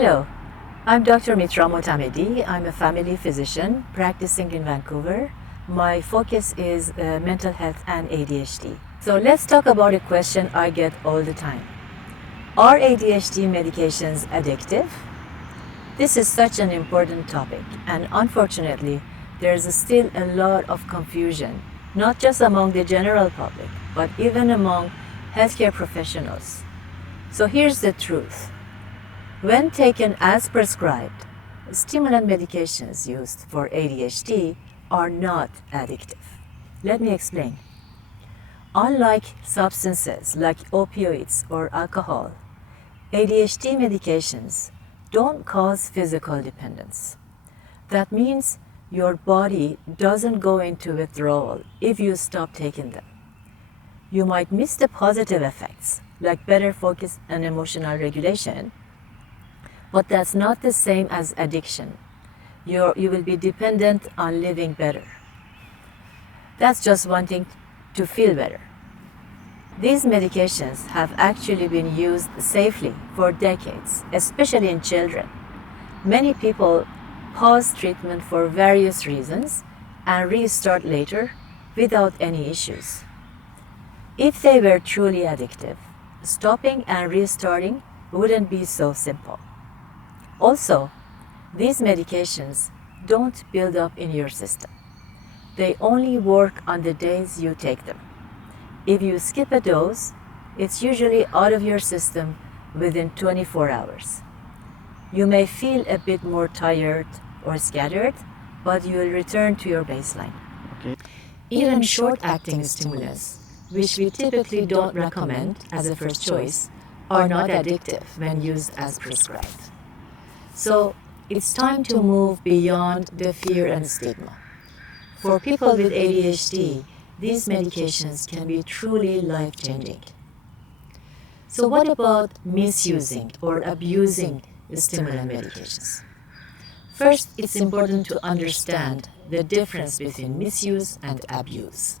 Hello, I'm Dr. Mitra Motamedi. I'm a family physician practicing in Vancouver. My focus is mental health and ADHD. So let's talk about a question I get all the time. Are ADHD medications addictive? This is such an important topic, and unfortunately, there's still a lot of confusion, not just among the general public, but even among healthcare professionals. So here's the truth. When taken as prescribed, stimulant medications used for ADHD are not addictive. Let me explain. Unlike substances like opioids or alcohol, ADHD medications don't cause physical dependence. That means your body doesn't go into withdrawal if you stop taking them. You might miss the positive effects, like better focus and emotional regulation, but that's not the same as addiction. You will be dependent on living better. That's just wanting to feel better. These medications have actually been used safely for decades, especially in children. Many people pause treatment for various reasons and restart later without any issues. If they were truly addictive, stopping and restarting wouldn't be so simple. Also, these medications don't build up in your system. They only work on the days you take them. If you skip a dose, it's usually out of your system within 24 hours. You may feel a bit more tired or scattered, but you will return to your baseline. Okay. Even short-acting stimulants, which we typically don't recommend as a first choice, are not addictive when used as prescribed. So it's time to move beyond the fear and stigma. For people with ADHD, these medications can be truly life-changing. So what about misusing or abusing stimulant medications? First, it's important to understand the difference between misuse and abuse.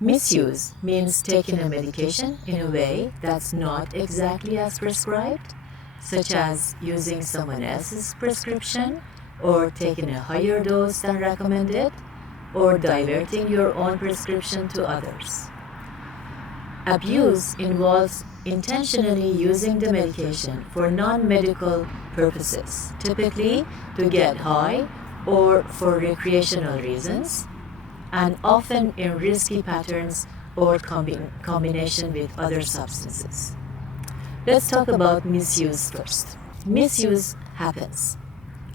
Misuse means taking a medication in a way that's not exactly as prescribed, such as using someone else's prescription, or taking a higher dose than recommended, or diverting your own prescription to others. Abuse involves intentionally using the medication for non-medical purposes, typically to get high or for recreational reasons, and often in risky patterns or combination with other substances. Let's talk about misuse first. Misuse happens,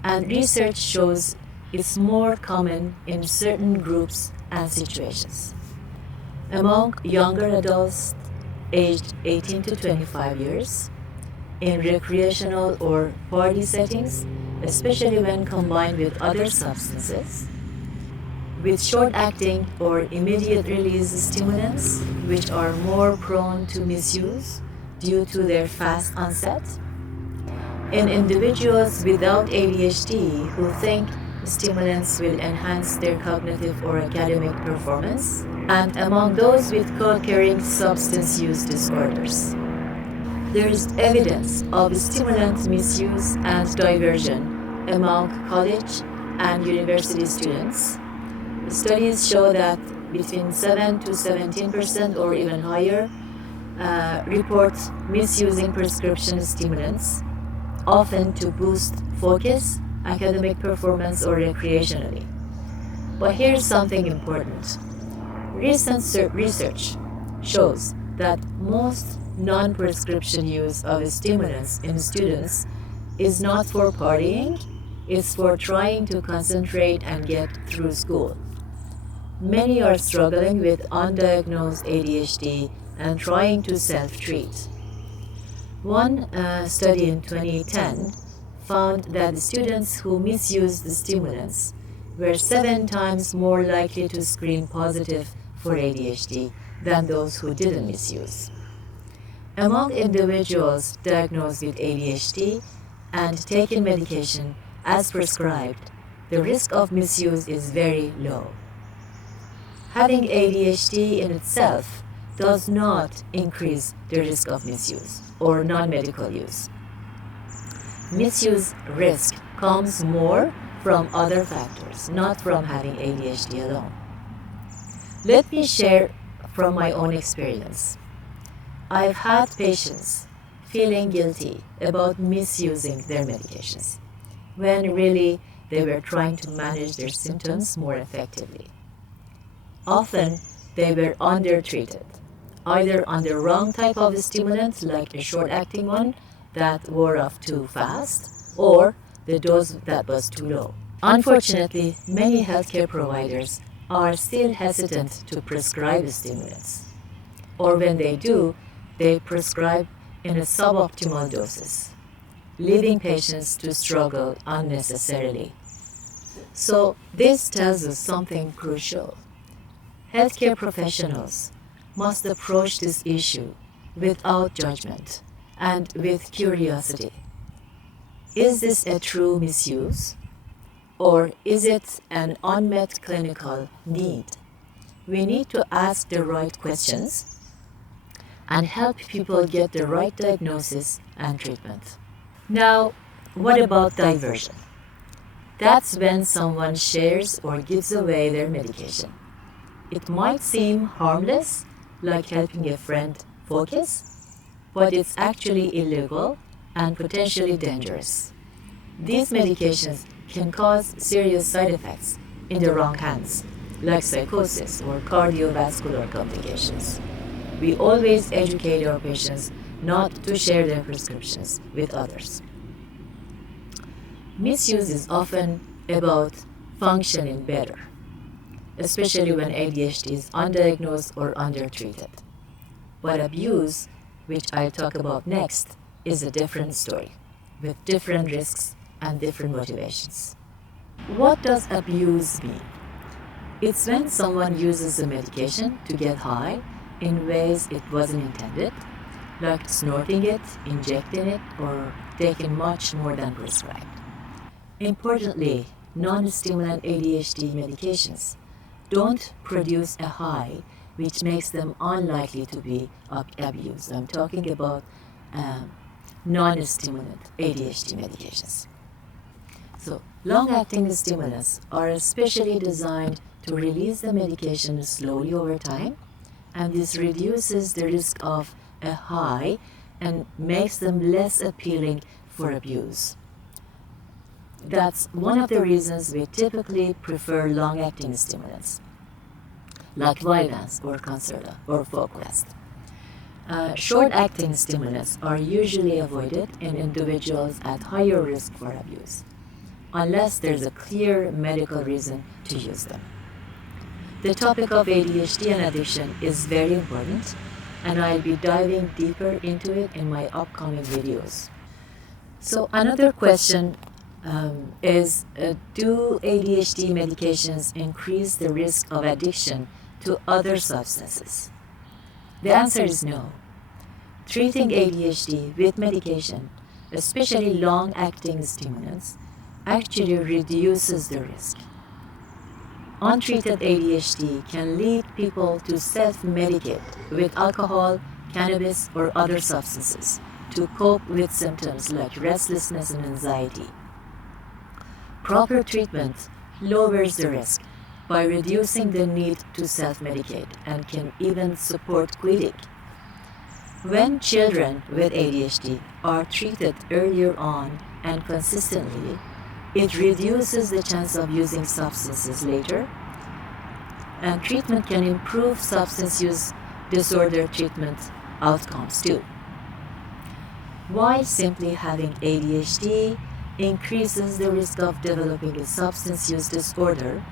and research shows it's more common in certain groups and situations. Among younger adults aged 18 to 25 years, in recreational or party settings, especially when combined with other substances, with short-acting or immediate-release stimulants, which are more prone to misuse due to their fast onset, in individuals without ADHD who think stimulants will enhance their cognitive or academic performance, and among those with co-occurring substance use disorders. There is evidence of stimulant misuse and diversion among college and university students. Studies show that between 7 to 17% or even higher report misusing prescription stimulants, often to boost focus, academic performance, or recreationally. But here's something important. Recent research shows that most non-prescription use of stimulants in students is not for partying, it's for trying to concentrate and get through school. Many are struggling with undiagnosed ADHD and trying to self-treat. One study in 2010 found that students who misused the stimulants were 7 times more likely to screen positive for ADHD than those who didn't misuse. Among individuals diagnosed with ADHD and taking medication as prescribed, the risk of misuse is very low. Having ADHD in itself does not increase the risk of misuse or non-medical use. misuse risk comes more from other factors, not from having ADHD alone. Let me share from my own experience. I've had patients feeling guilty about misusing their medications, when really they were trying to manage their symptoms more effectively. Often, they were undertreated, either on the wrong type of stimulant, like a short-acting one that wore off too fast, or the dose that was too low. Unfortunately, many healthcare providers are still hesitant to prescribe stimulants, or when they do, they prescribe in a suboptimal doses, leaving patients to struggle unnecessarily. So this tells us something crucial. Healthcare professionals must approach this issue without judgment and with curiosity. Is this a true misuse, or is it an unmet clinical need? We need to ask the right questions and help people get the right diagnosis and treatment. Now, what about diversion? That's when someone shares or gives away their medication. It might seem harmless, like helping a friend focus, but it's actually illegal and potentially dangerous. These medications can cause serious side effects in the wrong hands, like psychosis or cardiovascular complications. We always educate our patients not to share their prescriptions with others. Misuse is often about functioning better, especially when ADHD is undiagnosed or undertreated. But abuse, which I'll talk about next, is a different story, with different risks and different motivations. What does abuse mean? It's when someone uses a medication to get high in ways it wasn't intended, like snorting it, injecting it, or taking much more than prescribed. Importantly, non-stimulant ADHD medications don't produce a high which makes them unlikely to be abused. I'm talking about non-stimulant ADHD medications. So, long-acting stimulants are especially designed to release the medication slowly over time, and this reduces the risk of a high and makes them less appealing for abuse. That's one of the reasons we typically prefer long-acting stimulants, like Vyvanse or Concerta or Focrest. Short-acting stimulants are usually avoided in individuals at higher risk for abuse, unless there's a clear medical reason to use them. The topic of ADHD and addiction is very important, and I'll be diving deeper into it in my upcoming videos. So another question is, do ADHD medications increase the risk of addiction to other substances? The answer is no. Treating ADHD with medication, especially long-acting stimulants, actually reduces the risk. Untreated ADHD can lead people to self-medicate with alcohol, cannabis, or other substances to cope with symptoms like restlessness and anxiety. Proper treatment lowers the risk by reducing the need to self-medicate and can even support quitting. When children with ADHD are treated earlier on and consistently, it reduces the chance of using substances later, and treatment can improve substance use disorder treatment outcomes too. While simply having ADHD increases the risk of developing a substance use disorder,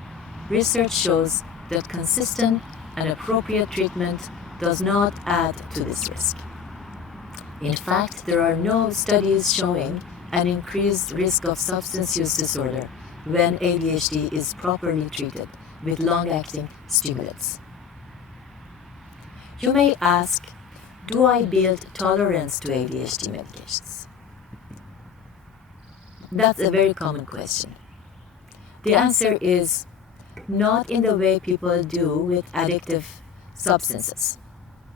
research shows that consistent and appropriate treatment does not add to this risk. In fact, there are no studies showing an increased risk of substance use disorder when ADHD is properly treated with long-acting stimulants. You may ask, do I build tolerance to ADHD medications? That's a very common question. The answer is not in the way people do with addictive substances.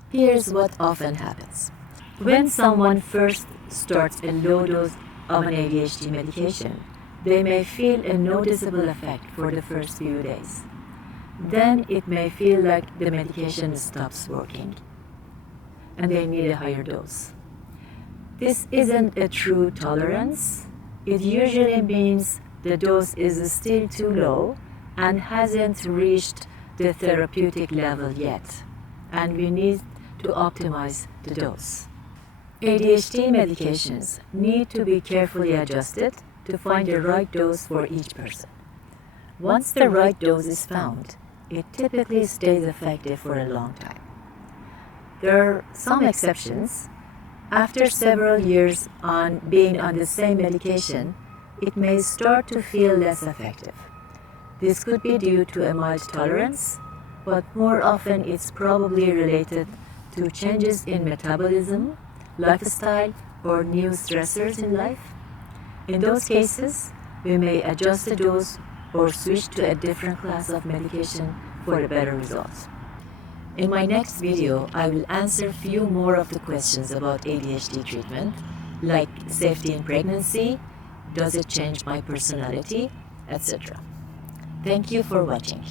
Here's what often happens. When someone first starts a low-dose of an ADHD medication, they may feel a noticeable effect for the first few days. Then it may feel like the medication stops working and they need a higher dose. This isn't a true tolerance. It usually means the dose is still too low and hasn't reached the therapeutic level yet, and we need to optimize the dose. ADHD medications need to be carefully adjusted to find the right dose for each person. Once the right dose is found, it typically stays effective for a long time. There are some exceptions. After several years on being on the same medication, it may start to feel less effective. This could be due to a mild tolerance, but more often it's probably related to changes in metabolism, lifestyle, or new stressors in life. In those cases, we may adjust the dose or switch to a different class of medication for a better result. In my next video, I will answer a few more of the questions about ADHD treatment, like safety in pregnancy, does it change my personality, etc. Thank you for watching.